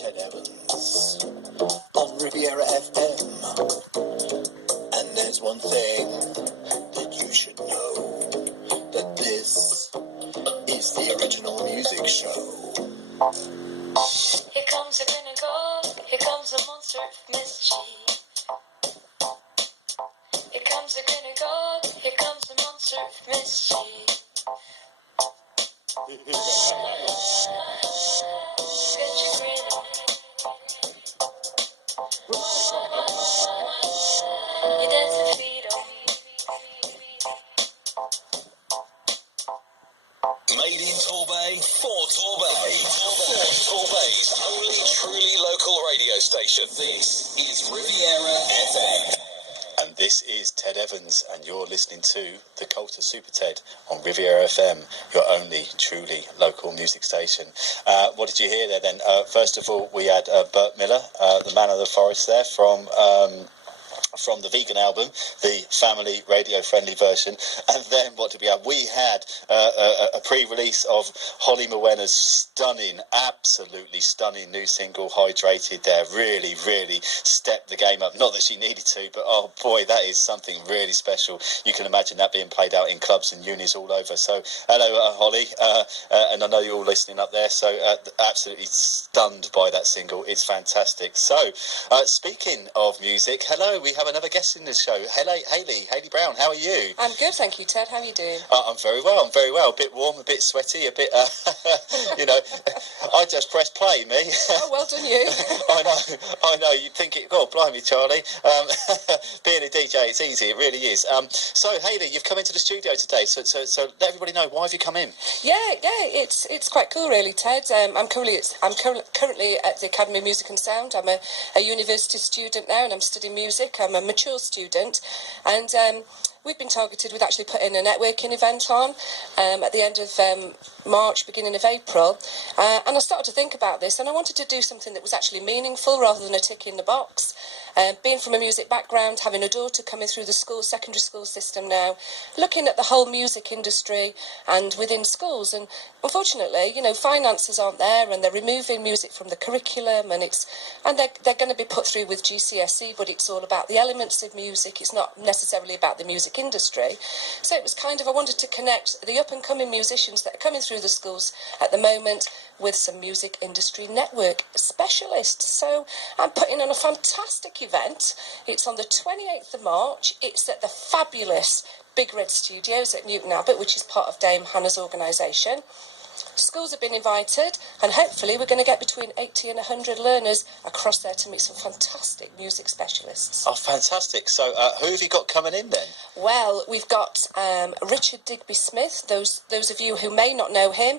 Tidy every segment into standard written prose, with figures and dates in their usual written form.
Ted Evans on Riviera FM. And there's one thing that you should know, that this is the original music show. Here comes a grinagog, here comes a monster of mischief. Here comes a grinagog, here comes a monster of mischief. Get your grin on. You dance and feed on. Made in Torbay, for Torbay. For Torbay's only truly local radio station. This is Riviera FM. And this is Ted Evans, and you're listening to the Cult of Super Ted on Riviera FM, your only truly local music station. What did you hear there then? First of all, we had Bert Miller, the Man of the Forest there from the Vegan album, the family radio-friendly version. And then what did we have? We had a pre-release of Holly Mowena's stunning, absolutely stunning new single, Hydrated there. Really, really stepped the game up. Not that she needed to, but oh boy, that is something really special. You can imagine that being played out in clubs and unis all over. So hello, Holly, and I know you're all listening up there, so absolutely stunned by that single. It's fantastic. So speaking of music, hello, we have another guest in the show. Hayley Brown, how are you? I'm good, thank you, Ted. How are you doing? I'm very well. A bit warm, a bit sweaty, a bit, you know, I just pressed play, me. Oh, well done you. I know, you'd think it, oh, blimey, Charlie. Being a DJ, it's easy, it really is. So, Hayley, you've come into the studio today, so let everybody know, why have you come in? Yeah, it's quite cool, really, Ted. I'm currently at the Academy of Music and Sound. I'm a university student now, and I'm studying music. I'm a mature student, and we've been targeted with actually putting a networking event on at the end of March, beginning of April, and I started to think about this, and I wanted to do something that was actually meaningful rather than a tick in the box. Being from a music background, having a daughter coming through the secondary school system now, looking at the whole music industry and within schools, and unfortunately, you know, finances aren't there, and they're removing music from the curriculum, and they're going to be put through with GCSE, but it's all about the elements of music. It's not necessarily about the music industry. So it was kind of, I wanted to connect the up and coming musicians that are coming through the schools at the moment with some music industry network specialists. So I'm putting on a fantastic event. It's on the 28th of March. It's at the fabulous Big Red Studios at Newton Abbot, which is part of Dame Hannah's organisation. Schools have been invited, and hopefully we're going to get between 80 and 100 learners across there to meet some fantastic music specialists. Oh, fantastic. So who have you got coming in then? Well, we've got Richard Digby Smith. Those of you who may not know him,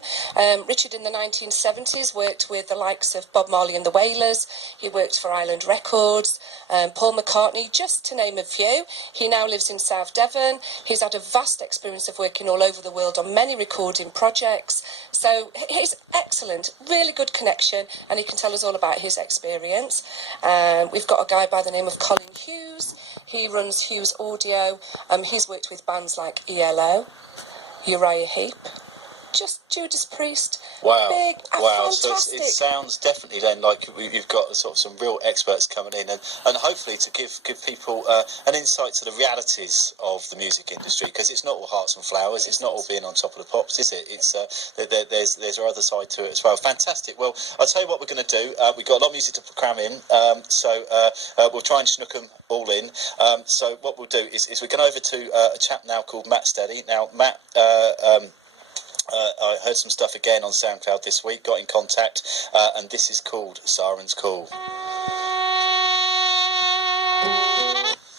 Richard in the 1970s worked with the likes of Bob Marley and the Wailers. He worked for Island Records, Paul McCartney, just to name a few. He now lives in South Devon. He's had a vast experience of working all over the world on many recording projects. So he's excellent, really good connection, and he can tell us all about his experience. We've got a guy by the name of Colin Hughes. He runs Hughes Audio. He's worked with bands like ELO, Uriah Heep, just Judas Priest. Wow. Wow. So it sounds definitely then like you've got sort of some real experts coming in, and hopefully to give people an insight to the realities of the music industry, because it's not all hearts and flowers, it's not all being on top of the pops, is it? It's there's our other side to it as well. Fantastic. Well, I'll tell you what we're going to do. We've got a lot of music to cram in, so we'll try and snook them all in. So what we'll do is we're going over to a chap now called Matt Steady. Now, Matt... I heard some stuff again on SoundCloud this week, got in contact, and this is called Siren's Call.